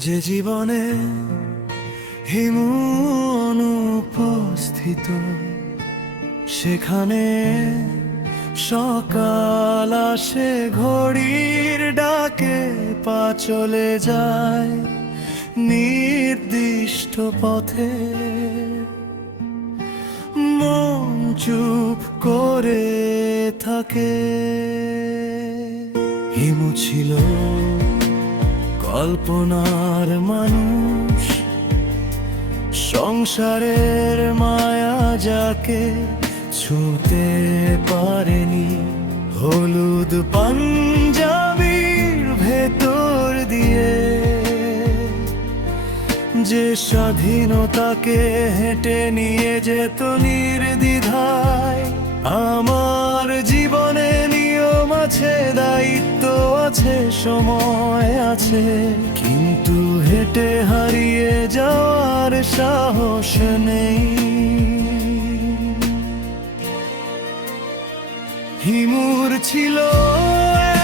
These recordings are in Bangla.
যে জীবনে হিমু অনুপস্থিত, সেখানে সকাল আসে ঘড়ির ডাকে, পা চলে যায় নির্দিষ্ট পথে, মন চুপ করে থাকে। হিমু ছিল কল্পনার মানুষ, সংসারের মায়া যাকে ছুঁতে পারেনি, হলুদ পাঞ্জাবির ভেতর দিয়ে যে স্বাধীনতাকে হেঁটে নিয়ে যেত নির্দ্বিধায়। আমার জীবনে নিয়ম আছে, দায়িত্ব আছে, সময় আছে, কিন্তু হেঁটে হারিয়ে যাওয়ার সাহস নেই। হিমুর ছিল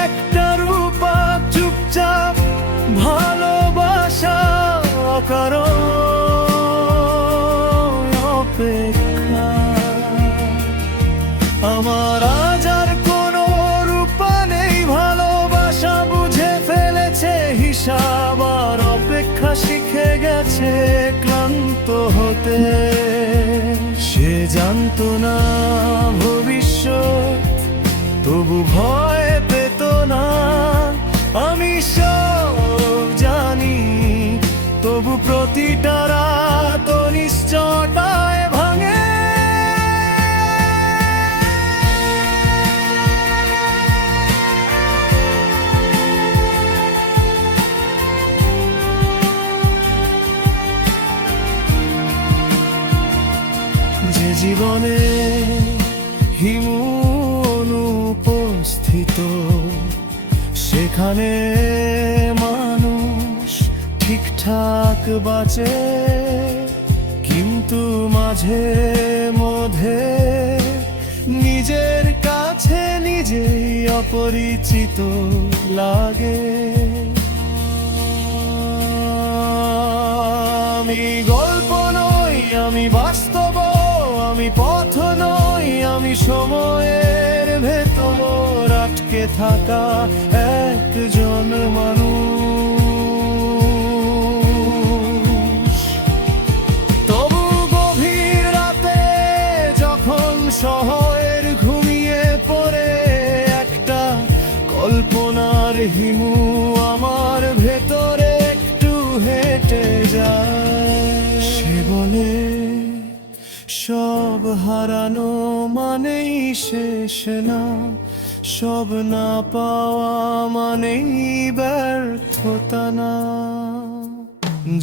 একটা রূপা, চুপচাপ ভালোবাসা, কারণ অপেক্ষা। আমার আজ আর কোনো রূপা নেই, ভালোবাসা বুঝে ফেলেছে হিসাব, আর অপেক্ষা শিখে গেছে ক্লান্ত হতে। সে জানতো না ভবিষ্যৎ, তবু ভয় পেত না। আমি সব জানি, তবু প্রতিটা রাত নিশ্চয়তায় ভাঙে। যে জীবনে হিমু অনুপস্থিত, সেখানে মানুষ ঠিকঠাক বাঁচে, কিন্তু মাঝে মধ্যে নিজের কাছে নিজেই অপরিচিত লাগে। আমি গল্প নই, আমি বাস্তব, আমি পথ নই, আমি সময়ের ভেতর আটকে থাকা একজন মানুষ। তবু গভীর রাতে যখন শহর ঘুমিয়ে পড়ে, একটা কল্পনার হিমু আমার ভেতরে একটু হেঁটে যায়। সে বলে সব হারানো মানেই শেষ না, সব না পাওয়া মানেই ব্যর্থতা না।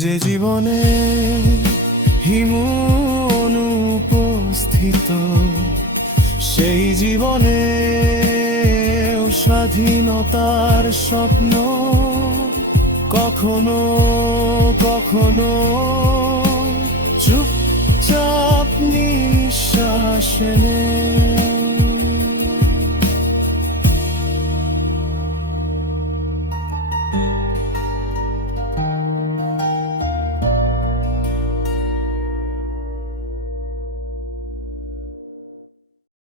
যে জীবনে হিমু অনুপস্থিত, সেই জীবনে স্বাধীনতার স্বপ্ন কখনো কখনো চুপচাপ নিঃশ্বাস নেয়।